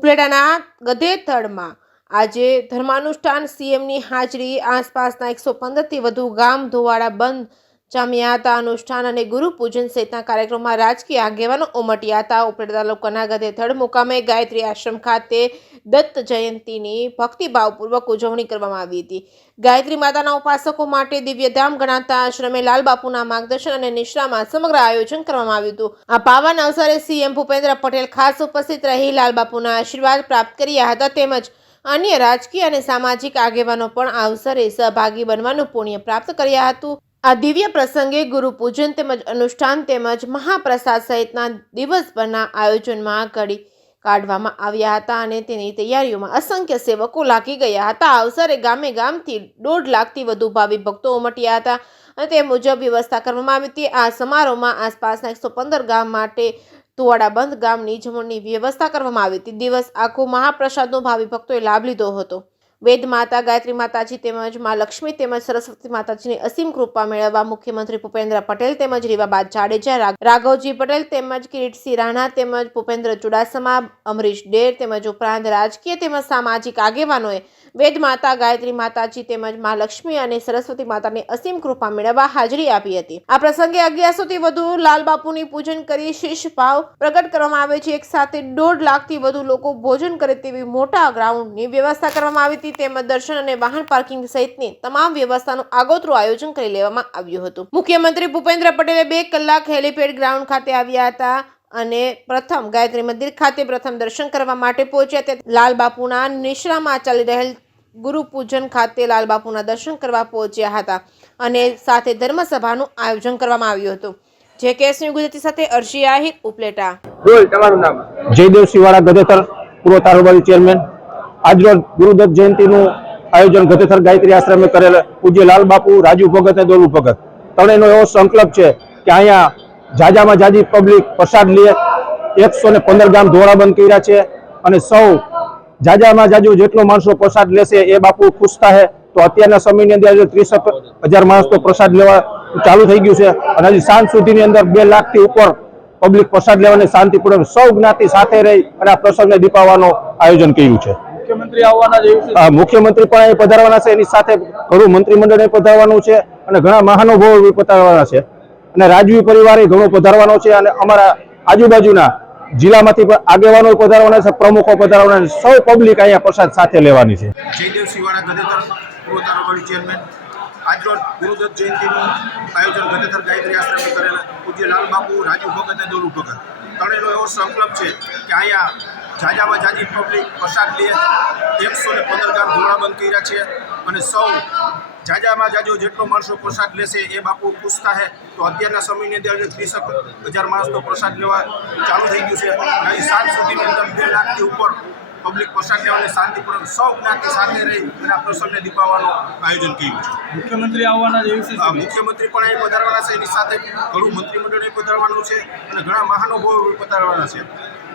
ઉપલેટાના ગધેથડમાં આજે ધર્માનુષ્ઠાન સીએમની હાજરી આસપાસના 115થી વધુ ગામ ધોવાડા બંધ જામ્યા હતા. અનુષ્ઠાન અને ગુરુ પૂજન સહિતના કાર્યક્રમમાં રાજકીય આગેવાનો ઉમટ્યા હતા. ઉપલેટા તાલુકાના ગધેથડ મુકામે ગાયત્રી આશ્રમ ખાતે દત્ત જયંતીની ભક્તિભાવપૂર્વક ઉજવણી કરવામાં આવી હતી. ગાયત્રી માતાના ઉપાસકો માટે દિવ્યધામ ગણાતા આશ્રમે લાલબાપુના માર્ગદર્શન અને નિશ્રામાં સમગ્ર આયોજન કરવામાં આવ્યું હતું. આ પાવન અવસરે સીએમ ભૂપેન્દ્ર પટેલ ખાસ ઉપસ્થિત રહી લાલબાપુના આશીર્વાદ પ્રાપ્ત કર્યા હતા. તેમજ અન્ય રાજકીય અને સામાજિક આગેવાનો પણ આ અવસરે સહભાગી બનવાનું પુણ્ય પ્રાપ્ત કર્યા હતું. આ દિવ્ય પ્રસંગે ગુરુ પૂજન તેમજ અનુષ્ઠાન તેમજ મહાપ્રસાદ સહિતના દિવસભરના આયોજનમાં ઘડી કાઢવામાં આવ્યા હતા અને તેની તૈયારીઓમાં અસંખ્ય સેવકો લાગી ગયા હતા. આ અવસરે ગામે ગામથી 1.5 લાખથી વધુ ભાવિ ભક્તો ઉમટ્યા હતા અને તે મુજબ વ્યવસ્થા કરવામાં આવી હતી. આ સમારોહમાં આસપાસના 115 ગામ માટે ધોવાડા બંધ ગામની જમણની વ્યવસ્થા કરવામાં આવી હતી. દિવસ આખો મહાપ્રસાદનો ભાવિ ભક્તોએ લાભ લીધો હતો. વેદ માતા ગાયત્રી માતાજી તેમજ મા લક્ષ્મી તેમજ સરસ્વતી માતાજીની અસીમ કૃપા મેળવવા મુખ્યમંત્રી ભૂપેન્દ્ર પટેલ તેમજ રીવાબા જાડેજા, રાઘવજી પટેલ તેમજ કિરીટસિંહ રાણા તેમજ ભૂપેન્દ્ર ચુડાસમા, અમરીશ ડેર તેમજ ઉપરાંત રાજકીય તેમજ સામાજિક આગેવાનોએ વેદ માતા ગાયત્રી માતાજી તેમજ મા લક્ષ્મી અને સરસ્વતી માતાની અસીમ કૃપા મેળવવા હાજરી આપી હતી. આ પ્રસંગે 1100થી વધુ લાલબાપુની પૂજન કરી શીશ ભાવ પ્રગટ કરવામાં આવે છે. એક સાથે 1.5 લાખથી વધુ લોકો ભોજન કરે તેવી મોટા ગ્રાઉન્ડની વ્યવસ્થા કરવામાં આવી હતી. તેમજ દર્શન અને વાહન પાર્કિંગ સહિતની તમામ વ્યવસ્થાનું આગોતરું આયોજન કરી લેવામાં આવ્યું હતું. મુખ્યમંત્રી ભૂપેન્દ્ર પટેલે 2 કલાક હેલીપેડ ગ્રાઉન્ડ ખાતે આવ્યા હતા અને પ્રથમ ગાયત્રી મંદિર ખાતે પ્રથમ દર્શન કરવા માટે પહોંચ્યા. તે લાલબાપુના નિશ્રામાં ચાલી રહેલ ગુરુ પૂજન ખાતે લાલબાપુના દર્શન કરવા પહોંચ્યા હતા અને સાથે ધર્મસભાનું આયોજન કરવામાં આવ્યું હતું. જે કેસની ગુજરાતી સાથે અર્શી આહિર, ઉપલેટા. તમારું નામ? જયદેવસિંહ વાળા, ગધેથર, પૂર્વ તાલુકાની ચેરમેન. આજરોજ ગુરુદત્ત જયંતિનું આયોજન ગધેથર ગાયત્રી આશ્રમે કરેલ પૂજ્ય લાલબાપુ, રાજુ ભગત અને દોલુ ભગત ત્રણેયનો એવો સંકલ્પ છે કે અહીંયા જાજામાં જાજી પબ્લિક પ્રસાદ લે. 115 ગામ ધોવાડા બંધ કર્યા છે અને સૌ જાજામાં જાજુ જેટલો માણસો પ્રસાદ લેશે એ બાપુ ખુશ થાય. તો અત્યારના સમયની અંદર 30,000 માણસ તો પ્રસાદ લેવા ચાલુ થઈ ગયું છે અને હજી સાંજ સુધીની અંદર 2 લાખથી ઉપર પબ્લિક પ્રસાદ લેવાને શાંતિપૂર્વક સૌ જ્ઞાતિ સાથે રહી અને આ પ્રસંગને દીપાવવાનું આયોજન કર્યું છે. મુખ્યમંત્રી આવવાના છે? મુખ્યમંત્રી પણ અહીં પધારવાના છે. એની સાથે ઘણું મંત્રીમંડળ પધારવાનું છે અને ઘણા મહાનુભાવો પધારવાના છે અને રાજવી પરિવારે ઘણો પધારવાનો છે અને અમારા આજુબાજુના જિલ્લામાંથી પણ આગેવાનો પધારવાના છે, પ્રમુખો પધારવાના છે. સૌ પબ્લિક અહીંયા પ્રસાદ સાથે લેવાની છે. જયદેવસિંહ વાળા, ગધેથર, પૂર્વ તાલુકાની ચેરમેન. આજરોજ ગુરુદત્ત જયંતિનું આયોજન ગધેથર ગાયત્રી આશ્રમે કરેલ પૂજ્ય લાલબાપુ, રાજુ ભગત અને દોલુ ભગત ત્રણેયનો એવો સંકલ્પ છે કે અહીંયા જાજામાં જાજી પબ્લિક પ્રસાદ લે. 115 ગામ ધોવાડા બંધ કર્યા છે અને સૌ જાજામાં જાજો જેટલો માણસો પ્રસાદ લેશે એ બાપુ ખુશ થાય. તો અત્યારના સમયની અંદર 30,000 માણસ તો પ્રસાદ લેવા ચાલુ થઈ ગયું છે અને સાંજ સુધીની અંદર 2 લાખથી ઉપર પબ્લિક પ્રસાદ લેવાને શાંતિપૂર્વક સૌ જ્ઞાતિ સાથે રહી અને આ પ્રસંગને દીપાવવાનું આયોજન કર્યું છે. મુખ્યમંત્રી આવવાના છે? મુખ્યમંત્રી પણ અહીં પધારવાના છે. એની સાથે ઘણું મંત્રીમંડળ પધારવાનું છે અને ઘણા મહાનુભાવો પધારવાના છે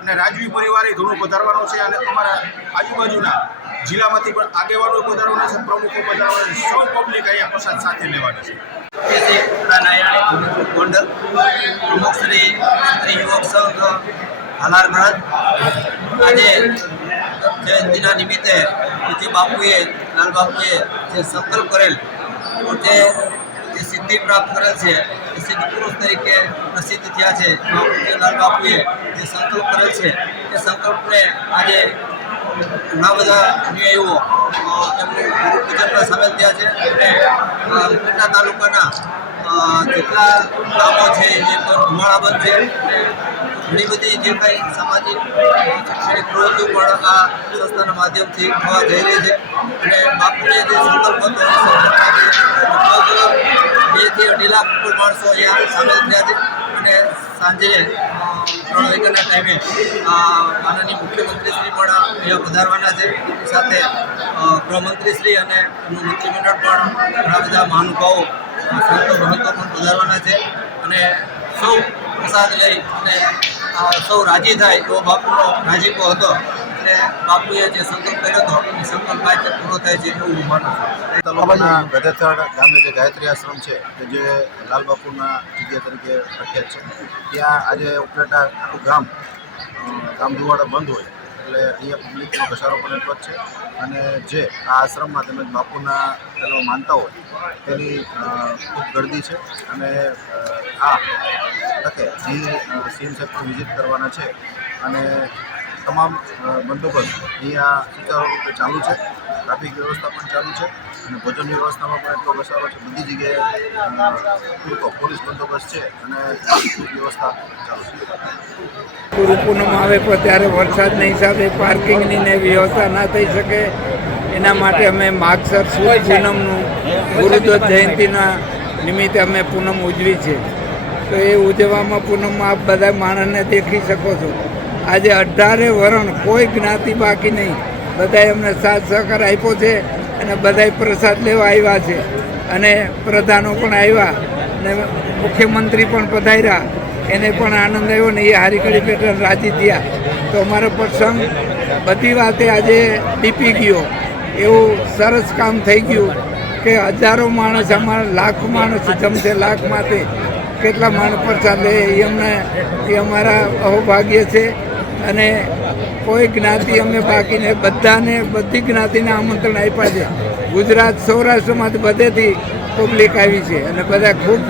અને રાજવી પરિવારે ઘણું પધારવાનું છે અને અમારા આજુબાજુના જિલ્લામાંથી પણ આગેવાનો પધારવાના છે, પ્રમુખો પધારવાના છે. સૌ પબ્લિક અહીંયા પ્રસાદ સાથે લેવાની છે. પ્રમુખ શ્રી યુવક સંઘ હાલાર મહારાજ આજે જયંતિના નિમિત્તે પૂજ્ય બાપુએ, લાલબાપુએ જે સંકલ્પ કરેલ જે સિદ્ધિ પ્રાપ્ત કરેલ છે એ સિદ્ધ પુરુષ તરીકે પ્રસિદ્ધ થયા છે. પૂજ્ય લાલબાપુએ જે સંકલ્પ કરેલ છે એ સંકલ્પને આજે ઘણા બધા અનુયાયીઓ એમનું ગુરુ પૂજનમાં સામેલ થયા છે અને ઉપલેટા તાલુકાના જેટલા ગામો છે એ પણ ધુમાડા બંધ છે અને ઘણી બધી જે કંઈ સામાજિક શૈક્ષણિક પ્રવૃત્તિઓ પણ આ સંસ્થાના માધ્યમથી થવા જઈ રહી છે અને બાપુને જે સંકલ્પ હતો લગભગ 2 થી 2.5 લાખ માણસો અહીંયા સામેલ થયા છે અને સાંજે 3 વાગ્યાના ટાઈમે માનનીય મુખ્યમંત્રીશ્રી પણ અહીંયા પધારવાના છે. સાથે ગૃહમંત્રીશ્રી અને એમનું મંત્રીમંડળ પણ ઘણા બધા મહાનુભાવો સંતો મહંતો પણ પધારવાના છે અને સૌ પ્રસાદ લઈ અને સૌ રાજી થાય એવો બાપુનો રાજીપો હતો અને બાપુએ જે સંકલ્પ કર્યો હતો એ સંકલ્પ આજે પૂરો થાય છે એવું હું માનું છું. તાલુકાના ગધેથડ ગામે જે ગાયત્રી આશ્રમ છે કે જે લાલબાપુના જગ્યા તરીકે પ્રખ્યાત છે, ત્યાં આજે ઉપલેટા આખું ગામ ધોવાડા બંધ હોય એટલે અહીંયા પબ્લિકનો ઘસારો પણ એટલો જ છે અને જે આ આશ્રમમાં તેમજ બાપુના પેલો માનતા હોય તેની ખૂબ ગર્દી છે અને આ તકે અહીં સીએમ સાહેબ પણ વિઝિટ કરવાના છે અને તમામ બંદોબસ્ત અહીંયા સુચારુ રૂપે ચાલુ છે. ટ્રાફિક વ્યવસ્થા પણ ચાલુ છે અને ભોજનની વ્યવસ્થામાં પણ એટલો ઘસારો છે. બધી જગ્યાએ પૂરતો પોલીસ બંદોબસ્ત છે અને વ્યવસ્થા ચાલુ છે. ગુરુ પૂનમ આવે પણ ત્યારે વરસાદના હિસાબે પાર્કિંગની ને વ્યવસ્થા ના થઈ શકે એના માટે અમે માગસર સુદ પૂનમનું ગુરુદત્ત જયંતિના નિમિત્તે અમે પૂનમ ઉજવી છે. તો એ ઉજવવામાં પૂનમમાં આપ બધા માણસને દેખી શકો છો. આજે 18 વરણ કોઈ જ્ઞાતિ બાકી નહીં, બધાએ અમને સાથ સહકાર આપ્યો છે અને બધાએ પ્રસાદ લેવા આવ્યા છે અને પ્રધાનો પણ આવ્યા અને મુખ્યમંત્રી પણ પધાર્યા, એને પણ આનંદ આવ્યો ને એ હારીકડી પેટર્ન રાજી થયા. તો અમારો પ્રસંગ બધી વાતે આજે દીપી ગયો. એવું સરસ કામ થઈ ગયું કે હજારો માણસ, અમારા લાખો માણસ જમશે. લાખમાંથી કેટલા માણસ પ્રસાદ લે એ અમારા અહોભાગ્ય છે અને કોઈ જ્ઞાતિ અમે બાકીને બધાને બધી જ્ઞાતિને આમંત્રણ આપ્યા છે. ગુજરાત સૌરાષ્ટ્રમાંથી બધેથી પબ્લિક આવી છે અને બધા ખૂબ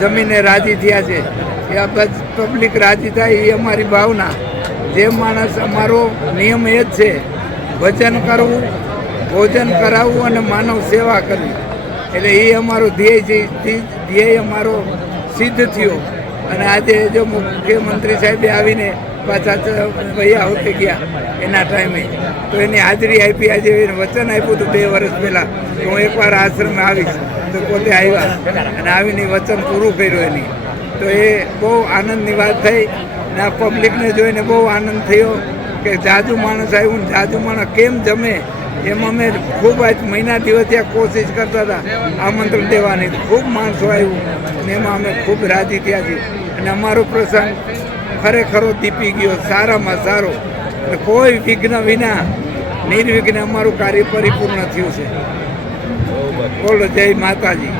જમીને રાજી થયા છે. એ આ પબ્લિક રાજી થાય એ અમારી ભાવના. જે માણસ, અમારો નિયમ એ જ છે વચન કરવું, ભોજન કરાવવું અને માનવ સેવા કરવી. એટલે એ અમારો ધ્યેય અમારો સિદ્ધ થયો. અને આજે જો મુખ્યમંત્રી સાહેબે આવીને પાછા વૈયા હોતે ગયા એના ટાઈમે તો એની હાજરી આપી. આજે વચન આપ્યું હતું 2 વર્ષ પહેલાં કે હું એકવાર આશ્રમે આવીશ, તો પોતે આવ્યા અને આવીને વચન પૂરું કર્યું એની. તો એ બહુ આનંદની વાત થઈ અને આ પબ્લિકને જોઈને બહુ આનંદ થયો કે જાજુ માણસ આવ્યું ને જાજુ માણસ કેમ જમે. એમાં અમે ખૂબ આજ મહિના દિવસથી આ કોશિશ કરતા હતા આમંત્રણ દેવાની. ખૂબ માણસો આવ્યું અને એમાં અમે ખૂબ રાજી થયા છીએ અને અમારો પ્રસંગ ખરેખર દીપી ગયો, સારામાં સારો. અને કોઈ વિઘ્ન વિના નિર્વિઘ્ન અમારું કાર્ય પરિપૂર્ણ થયું છે. બોલો જય માતાજી.